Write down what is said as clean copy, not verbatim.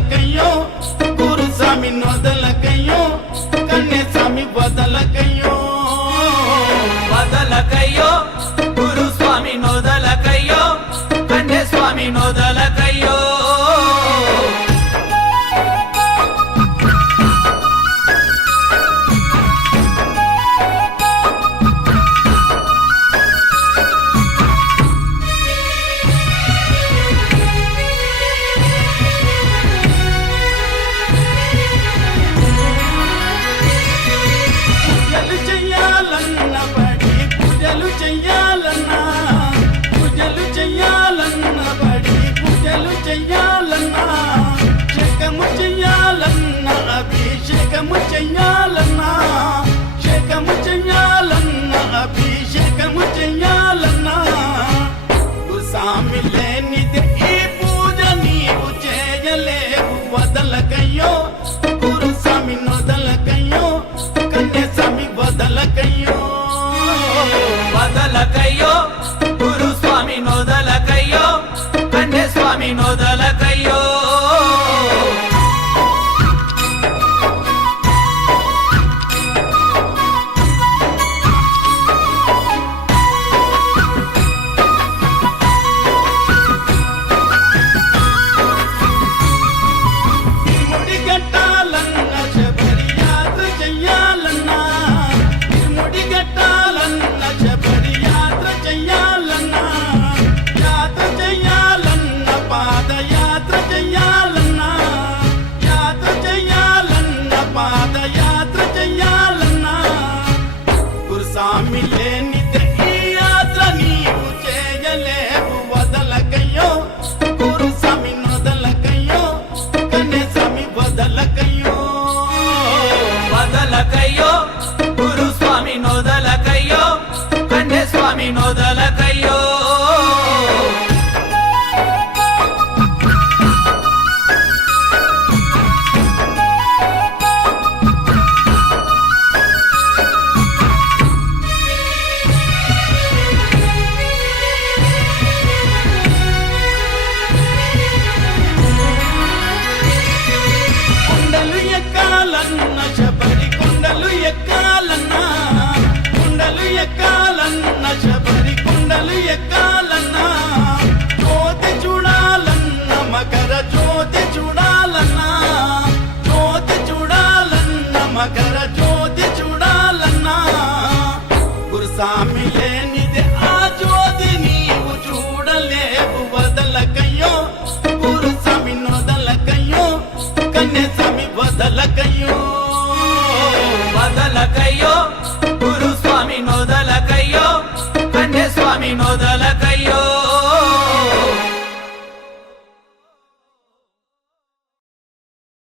వదలకయ్యో గురుస్వామి నొదలకయ్యో కన్యస్వామి వదలకయ్యో వదలకయ్యో గురుస్వామి నొదలకయ్యో కన్యస్వామి నొదలకయ్యో పూజలు చెయ్యాలన్నా బడి పూజలు చెయ్యాలన్నా శకము చెయ్యాలన్నా అభిషేకము చెయ్యాలన్నా శకము చెయ్యాలన్నా అభిషేకము చెయ్యాలన్నా స్వామి లేనిది ఈ పూజ నీవు చేయలేవు వదలకయ్యో గురుస్వామి నొదలకయ్యో కన్యస్వామి వదలకయ్యో వదలకయ్యో గురుస్వామి నొదలకయ్యో కన్యస్వామి నొదలకయ్యో స్వామి లేనిది ఈ యాత్ర నీవు చేయలేవు వదలకయ్యో గురుస్వామి నొదలకయ్యో కన్యస్వామి వదలకయ్యో వదలకయ్యో గురుస్వామి నొదలకయ్యో కన్యస్వామి నొదలకయ్యో శబరి కొండలు ఎక్కాలన్నా శబరి కొండలు ఎక్కాలన్నా జ్యోతి చూడాలన్నా మకర జ్యోతి చూడాలన్నా మకర జ్యోతి చూడాలన్నా గురుస్వామి